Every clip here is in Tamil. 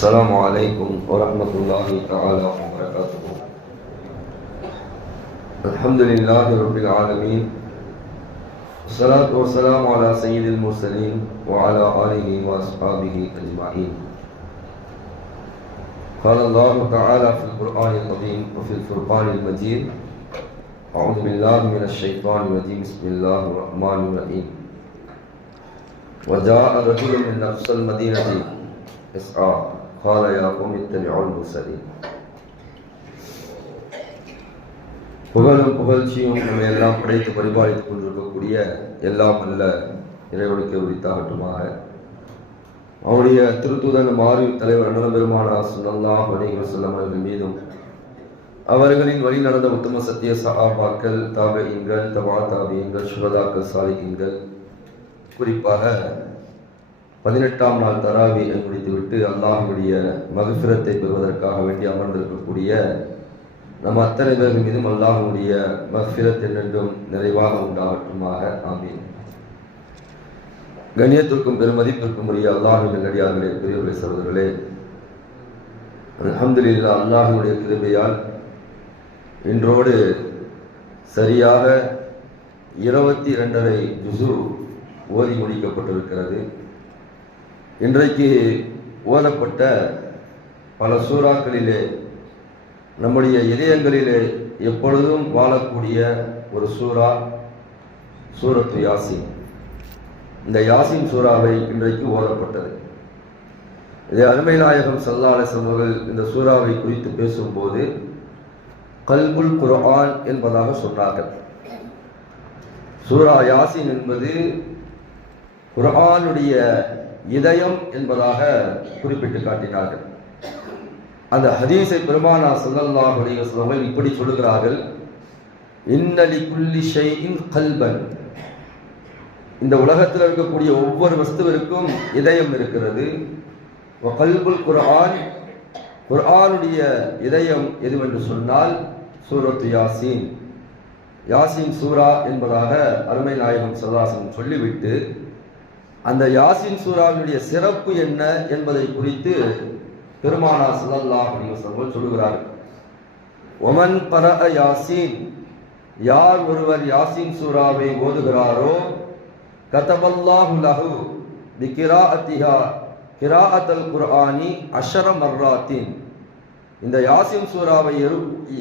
السلام علیکم ورحمۃ اللہ تعالی وبرکاتہ الحمد رب العالمین صلاة والسلام على سید المرسلین وعلى آلہ واصحابہ اجمعین قال اللہ تعالی فی القرآن القدیم وفی الفرقان المجید اعوذ باللہ من الشیطان الرجیم بسم اللہ الرحمن الرحیم وجاء رجل من نفس المدينة اسعى قال يا قوم اتبعوا المرسلين புகழும் புகழ்ச்சியும் நம்ம எல்லாம் படைத்து பரிபாலித்துக் கொண்டிருக்கக்கூடிய எல்லாம் அல்ல இறைவனுக்கு உரித்தாகட்டுமாக அவருடைய திருத்துதன் மாறி தலைவர் அண்ணன் பெருமானா சுல்லாஹ் அலைஹி வஸல்லம் அவர்கள் மீதும் அவர்களின் வழி நடந்த உத்தம சத்திய சஹாபாக்கள் தாபீன்கள் தபா தாபீன்கள் சுகதாக்கள் சாலிகின்கள் குறிப்பாக பதினெட்டாம் நாள் தராவியை முடித்துவிட்டு அல்லாஹுடைய மகசுரத்தை பெறுவதற்காக வேண்டி அமர்ந்திருக்கக்கூடிய நம் அத்தனை பேர் மீதும் அல்லாஹுடைய மகசிரத்தை என்றென்றும் நிறைவாக உண்டாகட்டுமாக. ஆமீன். கண்ணியத்திற்கும் பெருமதிப்பிற்கும் உரிய அல்லாஹின் நல்லடியார்களே பெரியவர்களே சகோதரர்களே அல்ஹம்துலில்லா அல்லாஹுடைய கிருபையால் இன்றோடு சரியாக இருபத்தி இரண்டரை ஜுசு ஓதி முடிக்கப்பட்டிருக்கிறது. இன்றைக்கு ஓதப்பட்ட பல சூறாக்களிலே நம்முடைய இதயங்களிலே எப்பொழுதும் வாழக்கூடிய ஒரு சூறா சூரத்து யாசின். இந்த யாசின் சூறாவை இன்றைக்கு ஓதப்பட்டது. இது அருமை நாயகம் சல்லாலசம் அவர்கள் இந்த சூறாவை குறித்து பேசும்போது கல்புல் குர்ஆன் என்பதாக சொன்னார்கள். சூரா யாசின் என்பது குர்ஆனுடைய இதயம் என்பதாக குறிப்பிட்டு காட்டினார்கள். அந்த ஹதீஸை பெருமானா சல்லல்லாஹு அலைஹி இப்படி சொல்லுகிறார்கள். இன்னலி குல்லி ஷைஇன் கல்பன். இந்த உலகத்தில் இருக்கக்கூடிய ஒவ்வொரு வஸ்துவிற்கும் இதயம் இருக்கிறது. கல்புல் குர்ஆன். குர்ஆனுடைய இதயம் எதுவென்று சொன்னால் சூரத்து யாசீன். யாசீன் சூரா என்பதாக அருமை நாயகம் சதாசன் சொல்லிவிட்டு அந்த யாசின் சூறாவினுடைய சிறப்பு என்ன என்பதை குறித்து பெருமானா சல்லல்லாஹ் அலிவசங்கள் சொல்லுகிறார்கள் ஒமன் பர யாசின் யார் ஒருவர் யாசின் சூறாவை ஓதுகிறாரோ கதபல்லாஹு லஹு பிகிரா அத்திஹா கிராஅத்தல் குர்ஆனி அஷர மர்ராத்தின். இந்த யாசின் சூறாவை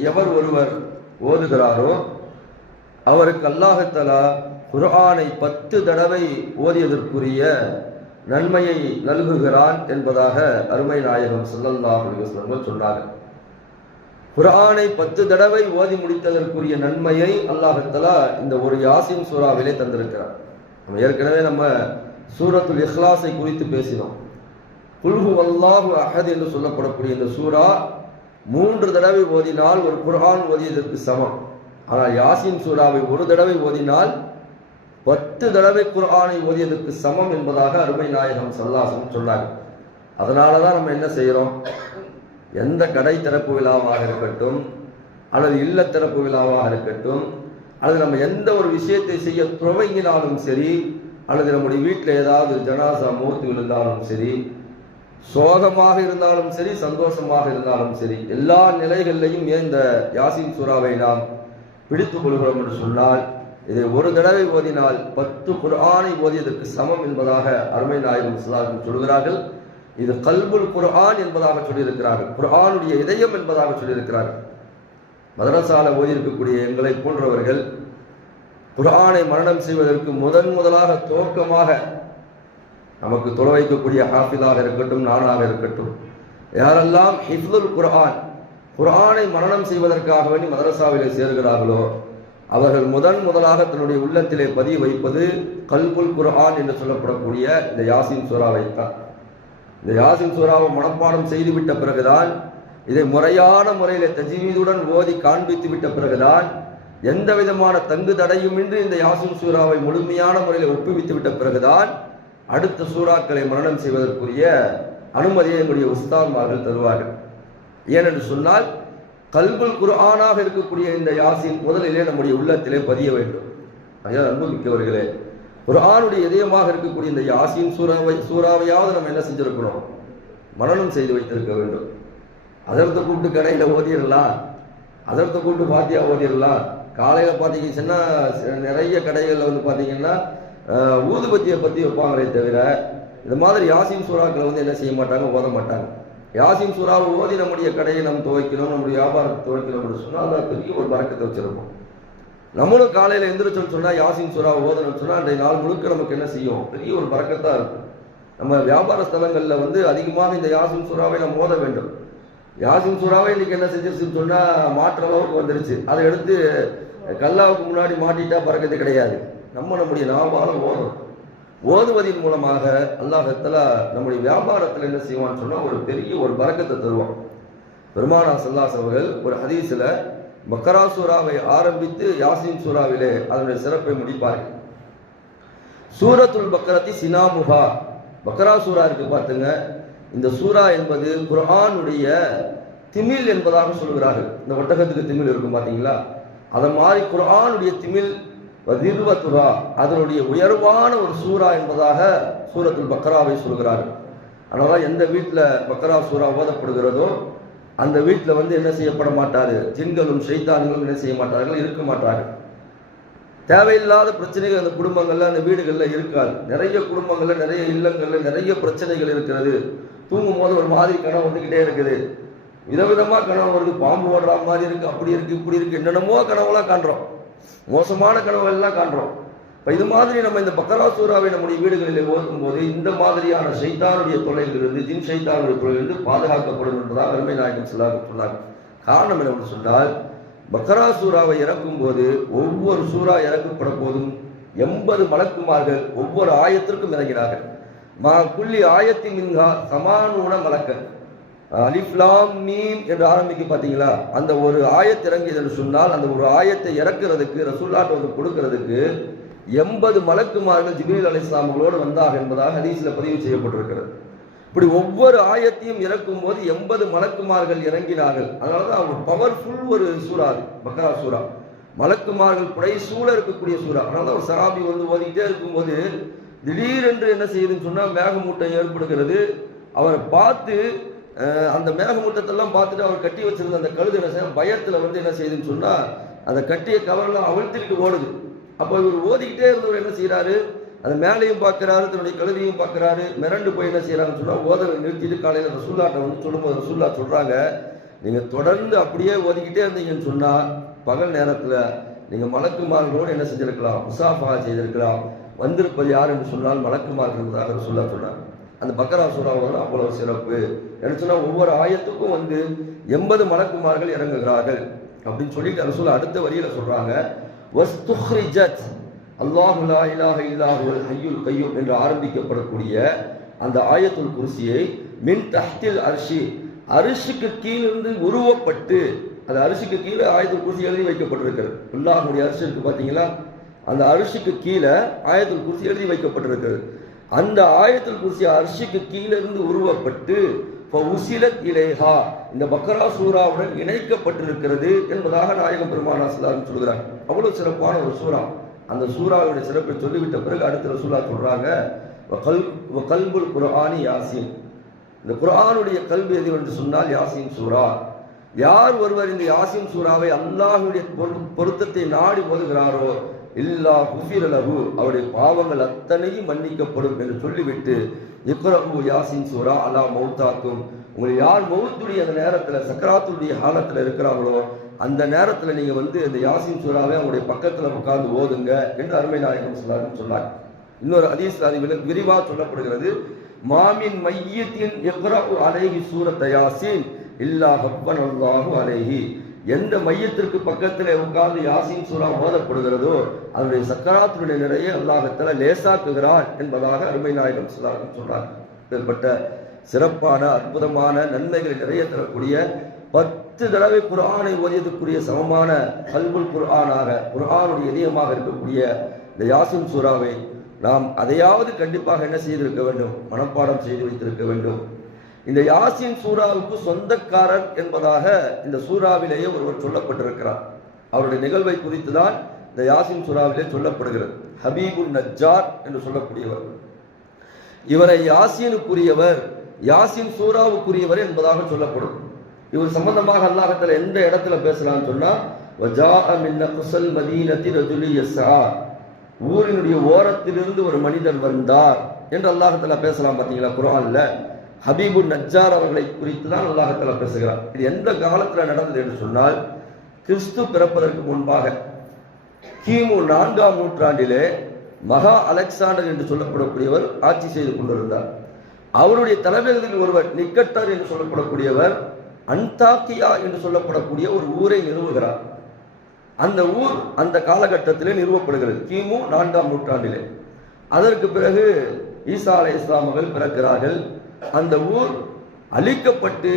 எவர் ஒருவர் ஓதுகிறாரோ அவருக்கு அல்லாஹத்தலா குர்ஆனை பத்து தடவை ஓதியதற்குரிய நன்மையை நல்குகிறான் என்பதாக அருமை நாயகம் சல்லல்லாஹ் அலிவஸ்லங்கள் சொன்னார்கள். குரானை பத்து தடவை ஓதி முடித்ததற்குரிய நன்மையை அல்லாஹத்தலா இந்த ஒரு யாசின் சூறாவிலே தந்திருக்கிறார் நம்ம ஏற்கனவே நம்ம சூரத்துல் இஹ்லாஸை குறித்து பேசினோம். குல்ஹு அல்லாஹு அஹத் என்று சொல்லப்படக்கூடிய இந்த சூரா மூன்று தடவை ஓதினால் ஒரு குர்ஹான் ஓதியதற்கு சமம். ஆனால் யாசின் சூறாவை ஒரு தடவை ஓதினால் பத்து தடவை குரானை ஓதியதற்கு சமம் என்பதாக அருமை நாயகம் சல்லாசம் சொன்னாங்க. அதனால தான் நம்ம என்ன செய்கிறோம் எந்த கடை திறப்பு விழாவாக இருக்கட்டும் அல்லது இல்ல திறப்பு விழாவாக இருக்கட்டும் அல்லது நம்ம எந்த ஒரு விஷயத்தை செய்ய துவங்கினாலும் சரி அல்லது நம்முடைய வீட்டில் ஏதாவது ஜனாசா மூர்த்தி விழுந்தாலும் சரி சோகமாக இருந்தாலும் சரி சந்தோஷமாக இருந்தாலும் சரி எல்லா நிலைகளிலையும் ஏன் இந்த யாசின் சூறாவை நாம் பிடித்துக் கொள்கிறோம் என்று சொன்னால் இதை ஒரு தடவை ஓதினால் பத்து குர்ஆனை ஓதியதற்கு சமம் என்பதாக அருமை நாயகம் சுல்லாஹும் சொல்கிறார்கள் இது கல்புல் குர்ஆன் என்பதாக சொல்லியிருக்கிறார்கள். குர்ஆனுடைய இதயம் என்பதாக சொல்லியிருக்கிறார்கள். மதரசால ஓதியிருக்கக்கூடிய எங்களை போன்றவர்கள் குர்ஆனை மரணம் செய்வதற்கு முதன் முதலாக துவக்கமாக நமக்கு தொலை வைக்கக்கூடிய ஹாஃபிலாக இருக்கட்டும் நானாக இருக்கட்டும். யாரெல்லாம் ஹிஃபுல் குர்ஆன் குர்ஆனை மரணம் செய்வதற்காக வேண்டி மதரசாவிலே சேர்கிறார்களோ அவர்கள் முதன் முதலாக தன்னுடைய உள்ளத்திலே பதிய வைப்பது கல்புல் குர்ஆன் என்று சொல்லப்படக்கூடிய இந்த யாசின் சூறாவை தான். இந்த யாசின் சூறாவை மனப்பாடம் செய்துவிட்ட பிறகுதான் இதை முறையான முறையில் தஜீவீதுடன் ஓதி காண்பித்து விட்ட பிறகுதான் எந்த விதமான தங்கு தடையுமின்றி இந்த யாசின் சூறாவை முழுமையான முறையில் ஒப்புவித்து விட்ட பிறகுதான் அடுத்த சூறாக்களை மரணம் செய்வதற்குரிய அனுமதியை எங்களுடைய உஸ்தான்மார்கள் தருவார்கள். ஏனென்று சொன்னால் கல்புல் குர்ஆனாக இருக்கக்கூடிய இந்த யாசின் முதலிலே நம்முடைய உள்ளத்திலே பதிய வேண்டும். ஐயா அன்பு மிக்கவர்களே குர்ஆனுடைய இதயமாக இருக்கக்கூடிய இந்த யாசின் சூறாவை சூறாவையாவது நம்ம என்ன செஞ்சிருக்கணும்? மனநம் செய்து வைத்திருக்க வேண்டும். அதர்த்த கூப்பிட்டு கடையில் ஓதிடலாம் அதர்த்த கூப்பிட்டு பாத்தியா ஓதிடலாம் காலையில் பார்த்தீங்கன்னா நிறைய கடைகளில் வந்து பார்த்தீங்கன்னா ஊதுபத்தியை பற்றி வைப்பாங்களே தவிர இந்த மாதிரி யாசின் சூறாக்களை வந்து என்ன செய்ய மாட்டாங்க? ஓத மாட்டாங்க. யாசின் சூறாவை ஓதி நம்முடைய கடையை நம்ம துவைக்கணும் நம்முடைய வியாபாரத்தை துவைக்கணும் அப்படின்னு சொன்னால் அதான் பெரிய ஒரு பறக்கத்தை வச்சிருப்போம் நம்மளும் காலையில் எந்திரிச்சோம்னு சொன்னால் யாசின் சூறாவை ஓதணும்னு சொன்னால் அன்றைய நாள் முழுக்க நமக்கு என்ன செய்யும்? பெரிய ஒரு பறக்கத்தான் இருக்கும். நம்ம வியாபார ஸ்தலங்களில் வந்து அதிகமாக இந்த யாசின் சூறாவை நம்ம ஓத வேண்டும். யாசின் சூறாவை இன்னைக்கு என்ன செஞ்சிருச்சுன்னு சொன்னால் மாற்ற அளவுக்கு வந்துருச்சு. அதை எடுத்து கல்லாவுக்கு முன்னாடி மாட்டிட்டா பறக்கிறது கிடையாது. நம்ம நம்முடைய லாபாலும் ஓதணும். ஓதுவதன் மூலமாக அல்லாஹத்துல நம்முடைய வியாபாரத்தில் என்ன செய்வான்னு சொன்னால் ஒரு பெரிய ஒரு பறக்கத்தை தருவான். பெருமானா சல்லாஸ் அவர்கள் ஒரு ஹதீஸில் பக்கரா சூறாவை ஆரம்பித்து யாசின் சூறாவிலே அதனுடைய சிறப்பை முடிப்பார்கள் சூரத்துல் பக்கரத்தி சினாமுகா பக்கரா சூரா இருக்கு பார்த்துங்க இந்த சூரா என்பது குர்ஆனுடைய திமில் என்பதாக சொல்கிறார்கள் இந்த ஒட்டகத்துக்கு திமில் இருக்கும் பார்த்தீங்களா அதை மாதிரி குர்ஆனுடைய திமில் வதிர்வத்துரா அதனுடைய உயர்வான ஒரு சூரா என்பதாக சூரத்தில் பக்கராவை சொல்கிறார். அதனால எந்த வீட்டில் பக்கரா சூரா ஓதப்படுகிறதோ அந்த வீட்டில் வந்து என்ன செய்யப்பட மாட்டாது ஜின்களும் ஷைத்தான்களும் என்ன செய்ய மாட்டார்கள்? இருக்க மாட்டார்கள். தேவையில்லாத பிரச்சனைகள் அந்த குடும்பங்களில் அந்த வீடுகளில் இருக்காது. நிறைய குடும்பங்களில் நிறைய இல்லங்களில் நிறைய பிரச்சனைகள் இருக்கிறது. தூங்கும் போது ஒரு மாதிரி கனவு வந்துக்கிட்டே இருக்குது. விதவிதமாக கனவு வருது. பாம்பு ஓடுற மாதிரி இருக்குது அப்படி இருக்குது இப்படி இருக்குது என்னென்னமோ கனவுலாம் காண்றோம். மோசமான கனவு எல்லாம் காண்றோம். இப்போ இது மாதிரி நம்ம இந்த பக்கராசூராவை நம்முடைய வீடுகளில் ஓதும் போது இந்த மாதிரியான சைத்தானுடைய தொல்லையிலிருந்து ஜின் சைத்தானுடைய தொல்லையிலிருந்து பாதுகாக்கப்படும் என்பதாக அருமை நாயகம் சொல்லாக சொன்னாங்க காரணம் என்னவென்று சொன்னால் பக்கரா சூறாவை இறக்கும் போது ஒவ்வொரு சூறா இறக்கப்பட போதும் எண்பது மலக்குமார்கள் ஒவ்வொரு ஆயத்திற்கும் இறங்கினார்கள். மா குள்ளி ஆயத்தின் மின்ஹா சமானூன மலக்கன். அலிஃப்லாம் மீம் என்று ஆரம்பிக்க பார்த்தீங்களா? அந்த ஒரு ஆயத்தை இறங்கியது என்று சொன்னால் அந்த ஒரு ஆயத்தை இறக்குறதுக்கு ரசூல்லாட்ட வந்து கொடுக்கறதுக்கு எண்பது மலக்குமார்கள் ஜிபீல் அலிஸ்லாம்களோடு வந்தார் என்பதாக ஹதீஸில் பதிவு செய்யப்பட்டிருக்கிறது. இப்படி ஒவ்வொரு ஆயத்தையும் இறக்கும் போது எண்பது மலக்குமார்கள் இறங்கினார்கள். அதனால தான் ஒரு பவர்ஃபுல் ஒரு சூறா அது பக்கரா சூறா. மலக்குமார்கள் புடை சூழ இருக்கக்கூடிய சூறா. அதனால தான் ஒரு சகாபி வந்து ஓதிக்கிட்டே இருக்கும்போது திடீரென்று என்ன செய்யுதுன்னு சொன்னால் மேகமூட்டம் ஏற்படுகிறது. அவரை பார்த்து அந்த மேகமூட்டத்தெல்லாம் பார்த்துட்டு அவர் கட்டி வச்சிருந்த அந்த கழுது என்ன செய்ய பயத்தில் வந்து என்ன செய்யுதுன்னு சொன்னால் அந்த கட்டிய கவரெல்லாம் அவிழ்த்துக்கிட்டு ஓடுது. அப்போ இவர் ஓதிக்கிட்டே இருந்தவர் என்ன செய்கிறாரு அந்த மேலையும் பார்க்குறாரு தன்னுடைய கழுதையும் பார்க்குறாரு மிரண்டு போய் என்ன செய்கிறாங்கன்னு சொன்னால் ஓதவை நிறுத்திட்டு காலையில் ரசூல்லாட்ட வந்து சொல்லும்போது ரசூல்லா சொல்கிறாங்க நீங்கள் தொடர்ந்து அப்படியே ஓதிக்கிட்டே இருந்தீங்கன்னு சொன்னால் பகல் நேரத்தில் நீங்கள் மலக்குமார்களோடு என்ன செஞ்சிருக்கலாம் முசாஃபா செய்திருக்கலாம் வந்திருப்பது யார்? என்று சொன்னால் மலக்குமார்கள் என்பதாக ரசூல்லா சொன்னாங்க. அந்த பக்கரா சூறாவோட அவ்வளவு சிறப்பு. என்ன சொன்னால் ஒவ்வொரு ஆயத்துக்கும் வந்து எண்பது மலக்குமார்கள் இறங்குகிறார்கள். அப்படின்னு சொல்லிட்டு அரசு அடுத்த வரியில சொல்றாங்க வஸ்துஹ்ரிஜத் அல்லாஹுலா இலாக இல்லாஹுல் ஹய்யுல் கய்யூம் என்று ஆரம்பிக்கப்படக்கூடிய அந்த ஆயத்துல் குருசியை மின் தஹ்தில் அரிசி அரிசிக்கு கீழிருந்து உருவப்பட்டு அந்த அரிசிக்கு கீழே ஆயத்துல் குருசி எழுதி வைக்கப்பட்டிருக்கிறது. அல்லாஹுடைய அரிசி இருக்கு பார்த்தீங்களா அந்த அரிசிக்கு கீழே ஆயத்துல் குருசி எழுதி வைக்கப்பட்டிருக்கிறது. அந்த ஆயத்தில் குர்சி அரிசிக்கு கீழிருந்து உருவப்பட்டு இப்போ உசிலத் இலேஹா இந்த பக்கரா சூராவுடன் இணைக்கப்பட்டிருக்கிறது என்பதாக நாயகம் பெருமானா சொல்லாருன்னு சொல்கிறார் அவ்வளோ சிறப்பான ஒரு சூறா. அந்த சூறாவுடைய சிறப்பை சொல்லிவிட்ட பிறகு அடுத்த ரசூலா சொல்கிறாங்க கல்புல் வகல்புல் குர்ஆனி யாசீன். இந்த குர்ஆனுடைய கல்வி எது என்று சொன்னால் யாசின் சூரா யார் ஒருவர் இந்த யாசின் சூறாவை அல்லாஹுடைய பொருத்தத்தை நாடி ஓதுகிறாரோ இல்லா குஃபிரலகு அவருடைய பாவங்கள் அத்தனையும் மன்னிக்கப்படும் என்று சொல்லிவிட்டு இக்ரஹு யாசின் சூரா அலா மௌத்தாக்கும். உங்களை யார் மௌத்துடைய அந்த நேரத்தில் சக்கராத்துடைய காலத்தில் இருக்கிறாங்களோ அந்த நேரத்தில் நீங்கள் வந்து இந்த யாசின் சூறாவை அவங்களுடைய பக்கத்தில் உட்கார்ந்து ஓதுங்க என்று அருமை நாயகம் சொல்லாருன்னு சொன்னார். இன்னொரு அதீஸ் அது விரிவாக சொல்லப்படுகிறது. மாமின் மையத்தின் இக்ரஹு அலைஹி சூரத் யாசின் இல்லா ஹப்பன் அல்லாஹு அலைஹி. எந்த மையத்திற்கு பக்கத்தில் உட்கார்ந்து யாசின் சூரா ஓதப்படுகிறதோ அதனுடைய சக்கராத்துடைய நிறைய அல்லாஹத்தில் லேசாக்குகிறார் என்பதாக அருமை நாயகம் சொல்லார்கள் சொல்றார் இப்பேற்பட்ட சிறப்பான அற்புதமான நன்மைகளை நிறைய தரக்கூடிய பத்து தடவை குரானை ஓதியதுக்குரிய சமமான கல்புல் குர்ஆனாக குர்ஆனுடைய இதயமாக இருக்கக்கூடிய இந்த யாசின் சூறாவை நாம் அதையாவது கண்டிப்பாக என்ன செய்திருக்க வேண்டும்? மனப்பாடம் செய்து வைத்திருக்க வேண்டும். இந்த யாசின் சூறாவுக்கு சொந்தக்காரர் என்பதாக இந்த சூறாவிலேயே ஒருவர் சொல்லப்பட்டிருக்கிறார். அவருடைய நிகழ்வை குறித்து தான் இந்த யாசின் சூறாவிலே சொல்லப்படுகிறது. ஹபீபு நஜ்ஜார் என்று சொல்லக்கூடியவர். இவரை யாசினுக்குரியவர் யாசின் சூராவுக்குரியவர் என்பதாக சொல்லப்படும். இவர் சம்பந்தமாக அல்லாஹத்தில் எந்த இடத்துல பேசலாம்னு சொன்னால் ஊரினுடைய ஓரத்திலிருந்து ஒரு மனிதர் வந்தார் என்று அல்லாஹத்தில் பேசலாம் பார்த்தீங்களா குரான்ல ஹபீபு நஜ்ஜார் அவர்களை குறித்து தான் அல்லாஹத்துல பேசுகிறார். இது எந்த காலத்தில் நடந்தது என்று சொன்னால் கிறிஸ்து பிறப்பதற்கு முன்பாக கிமு நான்காம் நூற்றாண்டிலே மகா அலெக்சாண்டர் என்று சொல்லப்படக்கூடியவர் ஆட்சி செய்து கொண்டிருந்தார். அவருடைய தலைவர்களில் ஒருவர் நிக்கட்டர் என்று சொல்லப்படக்கூடியவர் அன்டாக்கியா என்று சொல்லப்படக்கூடிய ஒரு ஊரை நிறுவுகிறார். அந்த ஊர் அந்த காலகட்டத்திலே நிறுவப்படுகிறது கிமு நான்காம் நூற்றாண்டிலே. அதற்கு பிறகு ஈசா அலை இஸ்லாமர்கள் பிறக்கிறார்கள். அந்த ஊர் அழிக்கப்பட்டு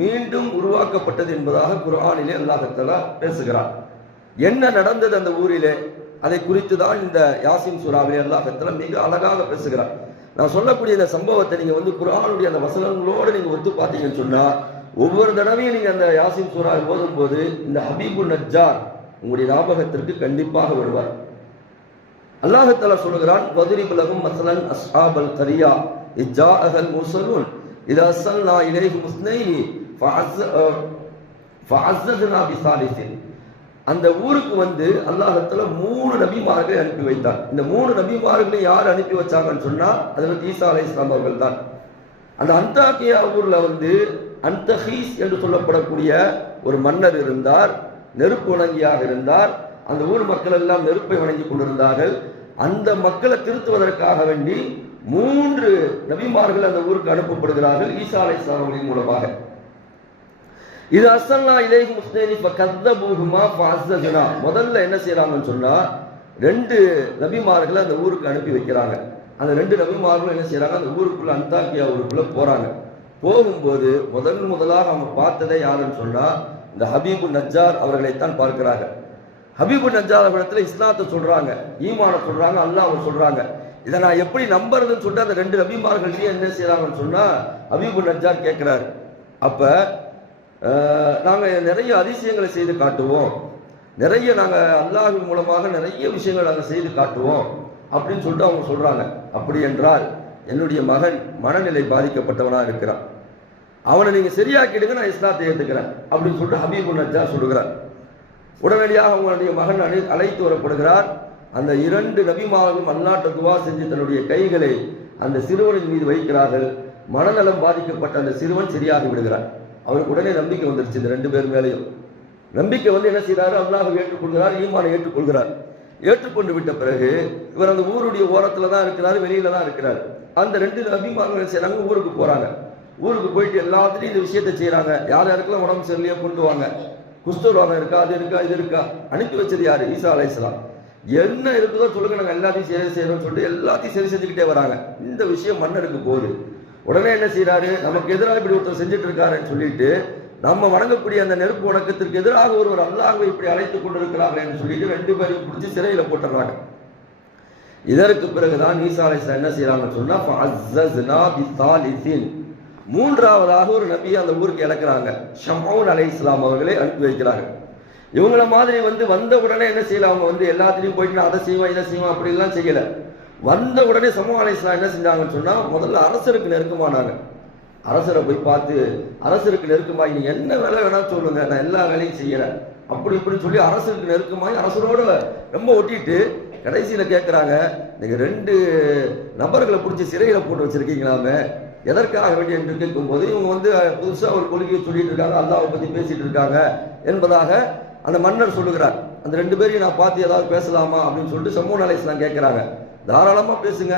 மீண்டும் உருவாக்கப்பட்டது என்பதாக குர்ஆனிலே அல்லாஹத்தலா பேசுகிறார் என்ன நடந்தது அந்த ஊரிலே? அதை குறித்து தான் இந்த யாசின் சுறாவிலே அல்லாஹத்தலா மிக அழகாக பேசுகிறார் நான் சொல்லக்கூடிய இந்த சம்பவத்தை நீங்க வந்து குரானுடைய அந்த வசனங்களோடு நீங்க ஒத்து பார்த்தீங்கன்னு சொன்னா ஒவ்வொரு தடவையும் நீங்க அந்த யாசின் சூறா ஓதும் போது இந்த ஹபீபு நஜ்ஜார் உங்களுடைய ஞாபகத்திற்கு கண்டிப்பாக வருவார். அல்லாஹத்தலா சொல்லுகிறான் பதிரி லகும் மசலன் அஸ்ஹாபல் கரியா. இஜ்ஜாஅஹல் முர்சலூன் இதா அஸ்ஸல்னா இலைஹி முஸ்னைனி ஃபஅஸ்ஸதுனா பிசாலிசின் அந்த ஊருக்கு வந்து அல்லாஹத்துல மூணு நபிமார்களை அனுப்பி வைத்தார் இந்த மூணு நபிமார்களை யார் அனுப்பி வச்சாங்கன்னு சொன்னா அது வந்து ஈசா அலை இஸ்லாம் அவர்கள் தான் அந்த அந்தாக்கியா ஊர்ல வந்து அந்தஹீஸ் என்று சொல்லப்படக்கூடிய ஒரு மன்னர் இருந்தார் நெருப்பு வணங்கியாக இருந்தார். அந்த ஊர் மக்கள் எல்லாம் நெருப்பை வணங்கி கொண்டிருந்தார்கள். அந்த மக்களை திருத்துவதற்காக வேண்டி மூன்று நபிமார்கள் அந்த ஊருக்கு அனுப்பப்படுகிறார்கள். ஈசா அலை அவர்களின் மூலமாக. இது அசல்லா இலேஹி முஸ்தேனி இப்ப கத்தபூகுமா ஃபாஸ்தஜனா முதல்ல என்ன செய்யறாங்கன்னு சொன்னா ரெண்டு நபிமார்களை அந்த ஊருக்கு அனுப்பி வைக்கிறாங்க. அந்த ரெண்டு நபிமார்களும் என்ன செய்யறாங்க அந்த ஊருக்குள்ள அந்தாக்கியா ஊருக்குள்ள போறாங்க. போகும்போது முதல் முதலாக அவங்க பார்த்ததே யாருன்னு சொன்னா இந்த ஹபீபு நஜ்ஜார் அவர்களைத்தான் பார்க்கிறாங்க. ஹபீபு நஜார் அவரிடத்துல இஸ்லாத்தை சொல்றாங்க ஈமான சொல்றாங்க அல்லாஹ் சொல்றாங்க. இதை நான் எப்படி நம்புறதுன்னு சொல்லிட்டு அந்த ரெண்டு நபிமார்கள்லயும் என்ன செய்யறாங்கன்னு சொன்னா ஹபீபு நஜார் கேட்குறாரு. அப்ப நாங்கள் நிறைய அதிசயங்களை செய்து காட்டுவோம். நிறைய நாங்கள் அல்லாஹின் மூலமாக நிறைய விஷயங்கள் நாங்கள் செய்து காட்டுவோம் அப்படின்னு சொல்லிட்டு அவங்க சொல்றாங்க. அப்படி என்றால் என்னுடைய மகன் மனநிலை பாதிக்கப்பட்டவனாக இருக்கிறான். அவனை நீங்க சரியாக்கிடுங்க நான் இஸ்லாத்தை ஏற்றுக்கிறேன் அப்படின்னு சொல்லிட்டு ஹபீபு நஜ்ஜா சொல்லுகிறார். உடனடியாக அவங்களுடைய மகன் அழை அழைத்து வரப்படுகிறார். அந்த இரண்டு நபிமார்களும் அல்லாட்ட துவா செஞ்சு தன்னுடைய கைகளை அந்த சிறுவனின் மீது வைக்கிறார்கள். மனநலம் பாதிக்கப்பட்ட அந்த சிறுவன் சரியாகி விடுகிறார் அவருக்கு உடனே நம்பிக்கை வந்துருச்சு இந்த ரெண்டு பேர் மேலேயும். நம்பிக்கை வந்து என்ன செய்றாரு அல்லாஹ் ஏற்றுக்கொள்கிறார் ஈமானை ஏற்றுக்கொள்கிறார். ஏற்றுக்கொண்டு விட்ட பிறகு இவர் அந்த ஊருடைய ஓரத்தில் தான் இருக்கிறார் வெளியில தான் இருக்கிறார். அந்த ரெண்டு நபிமார்கள் செய்கிறாங்க ஊருக்கு போறாங்க. ஊருக்கு போயிட்டு எல்லாத்துலேயும் இந்த விஷயத்தை செய்கிறாங்க யார் யாருக்கெல்லாம் உடம்பு சரியில்லையோ கொண்டு வாங்க. குஷ்டரோகம் இருக்கா அது இருக்கா இது இருக்கா? அனுப்பி வச்சது யாரு? ஈசா அலைஹிஸ்ஸலாம் என்ன இருக்குதோ சொல்லுங்க நாங்கள் எல்லாத்தையும் சரி செய்யணும்னு சொல்லிட்டு எல்லாத்தையும் சரி செஞ்சுக்கிட்டே வராங்க. இந்த விஷயம் மன்னருக்கு போகுது. உடனே என்ன செய்யறாரு நமக்கு எதிராக இப்படி ஒருத்தர் செஞ்சுட்டு இருக்காருன்னு சொல்லிட்டு நம்ம வணங்கக்கூடிய அந்த நெருப்பு வணக்கத்திற்கு எதிராக ஒருவர் அல்லாஹ் இப்படி அழைத்துக் கொண்டிருக்கிறார்களேன்னு சொல்லிட்டு ரெண்டு பேரும் பிடிச்சி சிறையில போட்டுறாங்க. இதற்கு பிறகுதான் ஈசா அலைஹிஸ்ஸலாம் என்ன செய்யறாங்கன்னு சொன்னா மூன்றாவதாக ஒரு நபியை அந்த ஊருக்கு இழக்கிறாங்க ஷமௌன் அலை இஸ்லாம் அவர்களை அனுப்பி வைக்கிறாங்க இவங்கள மாதிரி வந்து வந்த உடனே என்ன செய்யல? அவங்க வந்து எல்லாத்துலேயும் போயிட்டு நான் அதை செய்வோம் இதை செய்வோம் அப்படிலாம் செய்யல. வந்த உடனே சமூக அலை என்ன செஞ்சாங்கன்னு சொன்னால் முதல்ல அரசருக்கு நெருக்கமானாங்க அரசரை போய் பார்த்து அரசருக்கு நெருக்கமாகி நீங்கள் என்ன வேலை வேணாலும் சொல்லுங்க நான் எல்லா வேலையும் செய்கிறேன் அப்படி இப்படின்னு சொல்லி அரசருக்கு நெருக்கமாகி அரசரோட ரொம்ப ஒட்டிட்டு கடைசியில் கேட்குறாங்க நீங்கள் ரெண்டு நபர்களை பிடிச்சி சிறையில் போட்டு வச்சுருக்கீங்களாமே? எதற்காக வேண்டிய என்று கேட்கும்போது இவங்க வந்து புதுசாக ஒரு கொள்கையை சொல்லிட்டு இருக்காங்க அல்லாவை பற்றி பேசிகிட்டு இருக்காங்க என்பதாக அந்த மன்னர் சொல்லுகிறார் அந்த ரெண்டு பேரையும் நான் பார்த்து ஏதாவது பேசலாமா? அப்படின்னு சொல்லிட்டு சமூக அலைஸ்லாம் கேட்குறாங்க. தாராளமாக பேசுங்க.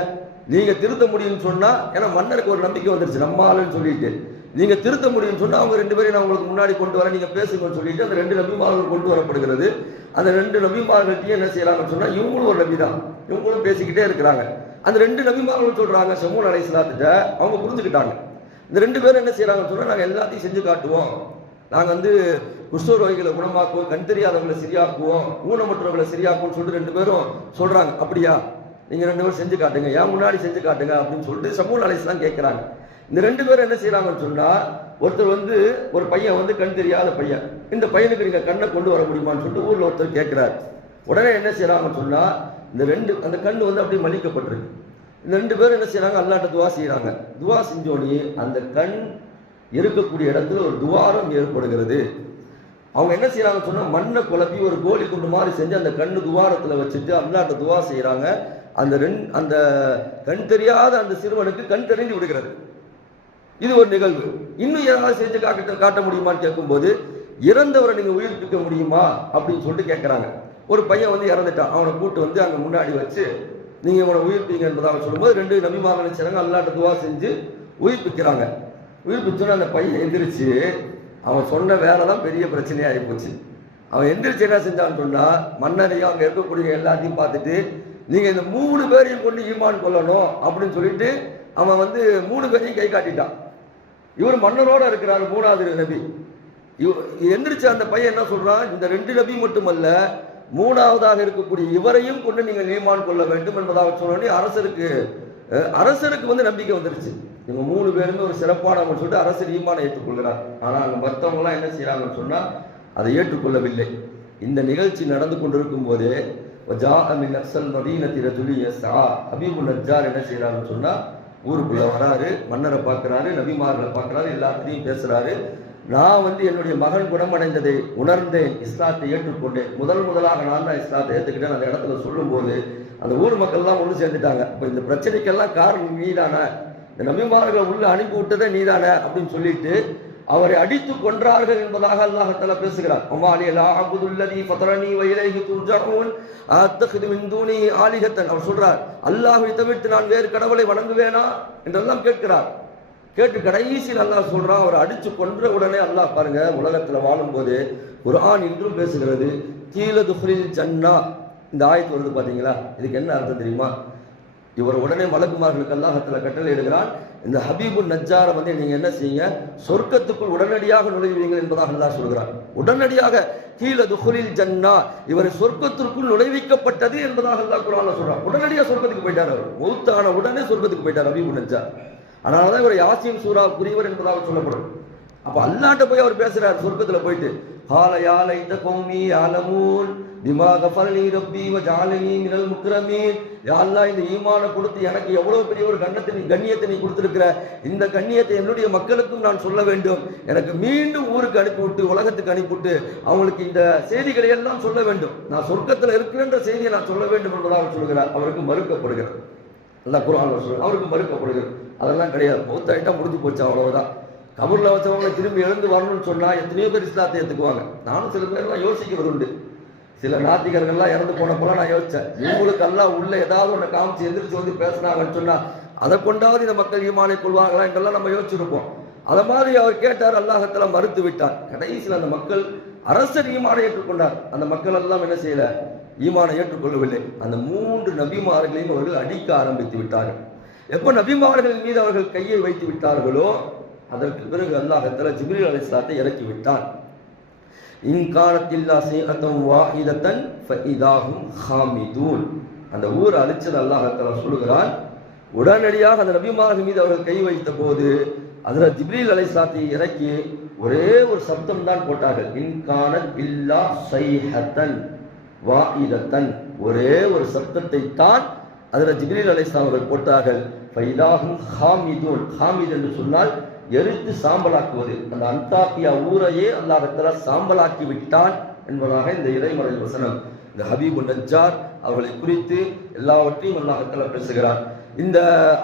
நீங்கள் திருத்த முடியும்னு சொன்னால் ஏன்னா மன்னருக்கு ஒரு நம்பிக்கை வந்துருச்சு நம்ம ஆளுன்னு சொல்லிட்டு. நீங்கள் திருத்த முடியும்னு சொன்னால் அவங்க ரெண்டு பேரையும் நான் உங்களுக்கு முன்னாடி கொண்டு வரேன் நீங்கள் பேசுங்கன்னு சொல்லிட்டு அந்த ரெண்டு நபிமார்கள் கொண்டு வரப்படுகிறது. அந்த ரெண்டு நபிமார்கள்ட்டையும் என்ன செய்யலாம்னு சொன்னால் இவங்களும் ஒரு நபி தான். இவங்களும் பேசிக்கிட்டே இருக்கிறாங்க. அந்த ரெண்டு நபிமார்களும் சொல்கிறாங்க சமூக அலைசலாத்திட்ட அவங்க புரிஞ்சுக்கிட்டாங்க. இந்த ரெண்டு பேரும் என்ன செய்கிறாங்கன்னு சொன்னால் நாங்கள் எல்லாத்தையும் செஞ்சு காட்டுவோம். நாங்கள் வந்து குஷ்டரோகிகளை குணமாக்குவோம் கண் தெரியாதவங்களை சரியாக்குவோம் ஊனமுற்றவர்களை சரியாக்குவோம்னு சொல்லிட்டு ரெண்டு பேரும் சொல்கிறாங்க அப்படியா? நீங்கள் ரெண்டு பேரும் செஞ்சு காட்டுங்க. ஏன் முன்னாடி செஞ்சு காட்டுங்க அப்படின்னு சொல்லிட்டு சமூக தான் கேட்குறாங்க இந்த ரெண்டு பேரும் என்ன செய்கிறாங்கன்னு சொன்னால் ஒருத்தர் வந்து ஒரு பையன் வந்து கண் தெரியாத பையன். இந்த பையனுக்கு நீங்கள் கண்ணை கொண்டு வர முடியுமான்னு சொல்லிட்டு ஊரில் ஒருத்தர் கேட்குறாரு உடனே என்ன செய்கிறாங்கன்னு சொன்னால் இந்த ரெண்டு அந்த கண் வந்து அப்படியே மன்னிக்கப்பட்டிருக்கு. இந்த ரெண்டு பேரும் என்ன செய்கிறாங்க அல்லாட்ட துவா செய்கிறாங்க துவா செஞ்சோடனே அந்த கண் இருக்கக்கூடிய இடத்துல ஒரு துவாரம் ஏற்படுகிறது. அவங்க என்ன செய்றாங்க சொன்னா மண்ணை குழப்பி ஒரு கோழி குண்டு மாதிரி செஞ்சு அந்த கண்ணு துவாரத்துல வச்சுட்டு அல்லாட்ட துவா செய்கிறாங்க அந்த ரெண் அந்த கண் தெரியாத அந்த சிறுவனுக்கு கண் தெரிஞ்சு விடுகிறது. இது ஒரு நிகழ்வு. இன்னும் ஏதாவது செஞ்சு காட்ட காட்ட முடியுமான்னு கேட்கும்போது இறந்தவரை நீங்க உயிர்ப்பிக்க முடியுமா அப்படின்னு சொல்லிட்டு கேட்கறாங்க. ஒரு பையன் வந்து இறந்துட்டான். அவனை கூட்டு வந்து அங்க முன்னாடி வச்சு நீங்க இவனை உயிர்ப்பீங்க என்பதாக சொல்லும்போது ரெண்டு நபிமார்கள் நினைச்சாங்க அல்லாட்ட துவா செஞ்சு உயிர்ப்பிக்கிறாங்க. உயிர்ப்பிச்சோன்னு அந்த பையன் எந்திரிச்சு அவன் சொன்ன வேலை தான் பெரிய பிரச்சனையாகி போச்சு. அவன் எந்திரிச்சு என்ன செஞ்சான்னு சொன்னால் மன்னரையும் அங்கே இருக்கக்கூடிய எல்லாத்தையும் பார்த்துட்டு நீங்கள் இந்த மூணு பேரையும் கொண்டு ஈமான் கொள்ளணும் அப்படின்னு சொல்லிட்டு அவன் வந்து மூணு பேரையும் கை காட்டிட்டான். இவர் மன்னரோடு இருக்கிறார் மூணாவது நபி. இவ- எந்திரிச்சு அந்த பையன் என்ன சொல்கிறான் இந்த ரெண்டு நபி மட்டுமல்ல மூணாவதாக இருக்கக்கூடிய இவரையும் கொண்டு நீங்கள் ஈமான் கொள்ள வேண்டும் என்பதாக சொன்னோடனே அரசருக்கு அரசருக்கு வந்து நம்பிக்கை வந்துருச்சு. இவங்க மூணு பேருமே ஒரு சிறப்பானவங்க சொல்லிட்டு அரசர் ஈமானை ஏற்றுக்கொள்கிறார். ஆனால் அங்கே மற்றவங்களாம் என்ன செய்கிறாங்கன்னு சொன்னால் அதை ஏற்றுக்கொள்ளவில்லை. இந்த நிகழ்ச்சி நடந்து கொண்டிருக்கும் போதே மின் அக்சல் மதீனத்தி துலிய சா ஹபீபு நஜார் என்ன செய்கிறாங்கன்னு சொன்னால் ஊருக்குள்ளே வராரு மன்னரை பார்க்குறாரு நபிமார்களை பார்க்கறாரு எல்லாத்தையும் பேசுகிறாரு நான் வந்து என்னுடைய மகன் குணமடைந்ததை உணர்ந்தேன் இஸ்லாத்தை ஏற்றுக்கொண்டேன். முதல் முதலாக நான் தான் இஸ்லாத்தை ஏற்றுக்கிட்டேன் அந்த இடத்துல சொல்லும்போது அந்த ஊர் மக்கள்லாம் ஒன்று சேர்ந்துட்டாங்க. இப்போ இந்த பிரச்சனைக்கெல்லாம் காரணம் நீதானே? இந்த நபிமார்களை உள்ள அனுப்பி விட்டதே நீதானே? அப்படின்னு சொல்லிட்டு அவரை அடித்து கொன்றார்கள் என்பதாக அல்லாஹத்தில் பேசுகிறார். அம்மாலி அல்லாஹுல்லதி அபுதுல்லதி ஃபதரனி வ இலைஹி துர்ஜஊன் ஆலிகத்தன் அவர் சொல்றார் அல்லாஹை தவிர்த்து நான் வேறு கடவுளை வணங்குவேனா? என்றெல்லாம் கேட்கிறார். கேட்டு கடைசியில் அல்லாஹ் சொல்றான் அவர் அடித்து கொன்ற உடனே அல்லாஹ் பாருங்க உலகத்தில் வாழும்போது குர்ஆன் இன்றும் பேசுகிறது கீழது துஹ்ரில் ஜன்னா இந்த ஆயத்து வருது பார்த்தீங்களா இதுக்கு என்ன அர்த்தம் தெரியுமா? இவர் உடனே மலக்குமார்களுக்கு அல்லாஹத்தில் கட்டளை எடுக்கிறான் இந்த ஹபீபு நஜ்ஜாரை வந்து நீங்கள் என்ன செய்யுங்க சொர்க்கத்துக்குள் உடனடியாக நுழைவீங்கள் என்பதாக அல்லா சொல்கிறார் உடனடியாக கீழ துஹுலில் ஜன்னா இவர் சொர்க்கத்திற்குள் நுழைவிக்கப்பட்டது என்பதாக அல்லா குரான் சொல்கிறார் உடனடியாக சொர்க்கத்துக்கு போயிட்டார் அவர். மௌத்தான உடனே சொர்க்கத்துக்கு போயிட்டார் ஹபீபு நஜார் அதனால தான் இவர் யாசின் புரியவர் என்பதாக சொல்லப்படும். அப்ப அல்லாட்ட போய் அவர் பேசுறாரு சொர்க்கத்துல போயிட்டு. கால யாலை இந்த கொம்மி ஆலமூன் பிமா கஃபர்லி ரப்பி ஜாலினி ஜாலனி மினல் முக்ரமீன். இந்த ஈமான கொடுத்து எனக்கு எவ்வளவு பெரிய ஒரு கண்ணத்தை நீ கண்ணியத்தை நீ கொடுத்துருக்கிற? இந்த கண்ணியத்தை என்னுடைய மக்களுக்கும் நான் சொல்ல வேண்டும். எனக்கு மீண்டும் ஊருக்கு அனுப்பிவிட்டு உலகத்துக்கு அனுப்பிவிட்டு அவங்களுக்கு இந்த செய்திகளை எல்லாம் சொல்ல வேண்டும். நான் சொர்க்கத்தில் இருக்கிறன்ற செய்தியை நான் சொல்ல வேண்டும் என்பதாக சொல்கிறார். அவருக்கு மறுக்கப்படுகிறது. அல்லாஹ் குரான் அவருக்கு மறுக்கப்படுகிறது. அதெல்லாம் கிடையாது. மௌத்தாயிட்டா முடிஞ்சு போச்சு அவ்வளவுதான். கபூரில் வச்சவங்க திரும்பி எழுந்து வரணும்னு சொன்னால் எத்தனையோ பேர் இஸ்லாத்தை ஏற்றுக்குவாங்க நானும் சில பேர்லாம் யோசிக்கிறது உண்டு சில நாத்திகர்கள்லாம் இறந்து போனப்பெல்லாம் நான் யோசித்தேன் இவங்களுக்கு எல்லாம் உள்ள ஏதாவது ஒன்று காமிச்சு எந்திரிச்சு வந்து பேசினாங்கன்னு சொன்னால் அதை கொண்டாவது இந்த மக்கள் ஈமானை கொள்வாங்களா என்றெல்லாம் நம்ம யோசிச்சிருப்போம். அதை மாதிரி அவர் கேட்டார் அல்லாஹத்தில் மறுத்து விட்டார். கடைசியில் அந்த மக்கள் அரசர் ஈமானை ஏற்றுக்கொண்டார். அந்த மக்கள் எல்லாம் என்ன செய்யலை? ஈமானை ஏற்றுக்கொள்ளவில்லை. அந்த மூன்று நபிமார்களையும் அவர்கள் அடிக்க ஆரம்பித்து விட்டார்கள். எப்போ நபிமார்கள் மீது அவர்கள் கையை வைத்து விட்டார்களோ அதற்கு பிறகு அல்லாஹத்துல ஜிப்ரீல் அலைஹிஸ்ஸலாத்தை இறக்கி விட்டான் இன்காலத்தில்லா சீகத்தம் வாஹிதத்தன் ஃபஇதாஹும் ஹாமிதூன். அந்த ஊர் அழிச்சது அல்லாஹ் சொல்லுகிறான் உடனடியாக அந்த நபிமார்கள் மீது அவர்கள் கை வைத்த போது அதில் ஜிப்ரீல் அலைஹிஸ்ஸலாத்தை இறக்கி ஒரே ஒரு சப்தம் தான் போட்டார்கள். இன்கான இல்லா சைஹத்தன் வாஹிதத்தன். ஒரே ஒரு சப்தத்தை தான் அதில் ஜிப்ரீல் அலை அவர்கள் போட்டார்கள். ஃபைதாகும் ஹாமிதூன். ஹாமித் என்று சொன்னால் எரித்து சாம்பலாக்குவது அந்த அந்தாப்பியா ஊரையே அல்லாஹ் சாம்பலாக்கி விட்டான் என்பதாக இந்த இறைமறை வசனம். இந்த ஹபீபு நஜ்ஜார் அவர்களை குறித்து எல்லாவற்றையும் அல்லாஹ் பேசுகிறார் இந்த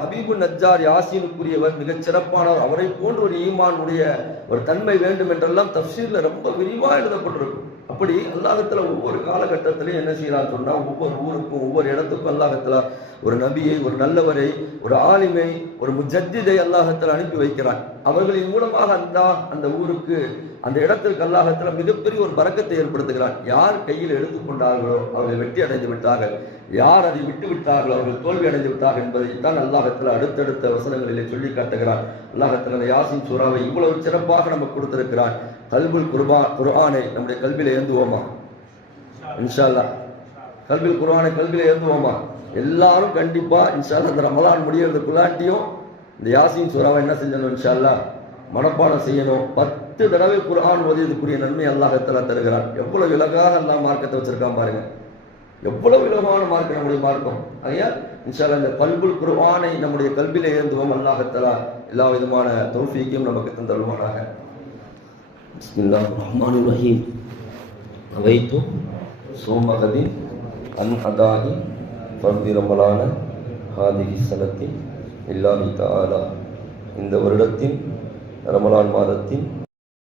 அபீபு நஜ்ஜார் யாசினுக்குரியவர் மிகச் சிறப்பானவர். அவரை போன்ற ஒரு ஈமானுடைய ஒரு தன்மை வேண்டும் என்றெல்லாம் தப்சீர்ல ரொம்ப விரிவாக எழுதப்பட்டிருக்கும். அப்படி அல்லாஹத்துல ஒவ்வொரு காலகட்டத்திலையும் என்ன செய்யறான்னு சொன்னா ஒவ்வொரு ஊருக்கும் ஒவ்வொரு இடத்துக்கும் அல்லாஹத்துல ஒரு நபியை ஒரு நல்லவரை ஒரு ஆளுமை ஒரு முஜத்திதை அல்லாஹத்தில் அனுப்பி வைக்கிறான். அவர்களின் மூலமாக அந்த அந்த ஊருக்கு அந்த இடத்திற்கு அல்லாஹத்தில் மிகப்பெரிய ஒரு பறக்கத்தை ஏற்படுத்துகிறான். யார் கையில் எடுத்துக்கொண்டார்களோ அவர்கள் வெற்றி அடைந்து விட்டார்கள். யார் அதை விட்டு விட்டார்களோ அவர்கள் தோல்வி அடைந்து விட்டார்கள் என்பதைத்தான் அல்லாஹத்தில் அடுத்தடுத்த வசனங்களிலே சொல்லி காட்டுகிறார். அல்லாஹத்தில் அந்த யாசின் சூறாவை இவ்வளவு சிறப்பாக நமக்கு கொடுத்திருக்கிறார். கல்புல் குர்பா குர்ஆனை நம்முடைய கல்வியில ஏந்துவோமா? இன்ஷால்லா அல்லாஹ் குர்ஆனை கல்வியில ஏந்துவோமா? எல்லாரும் கண்டிப்பா இன்ஷால்லா அல்லாஹ் இந்த ரமலான் முடியறதுக்குள்ளாட்டியும் இந்த யாசின் சூறாவை என்ன செஞ்சணும் இன்ஷா மனப்பாடம் செய்யணும். பத்து தடவை குர்ஆன் ஓதியதுக்குரிய நன்மை அல்லாஹத்தில் தருகிறான் எவ்வளவு இலகாக எல்லாம் மார்க்கத்தை வச்சிருக்கான் பாருங்க. எவ்வளவு இலகான மார்க்கம் நம்முடைய மார்க்கம் ஐயா இன்ஷால்லா இந்த கல்புல் குருவானை நம்முடைய கல்வியில ஏந்துவோம். அல்லாஹத்தலா எல்லா விதமான தௌஃபீக்கையும் நமக்கு தந்தருவானாக பிஸ்மில்லா ரஹ்மான் ரஹீம். அவைத்து சோமகதி அன் அதாஹி ஃபர்தி ரமலான ஹாதிஹி சனத்தின் இல்லாஹி தாலா இந்த வருடத்தின் ரமலான் மாதத்தின்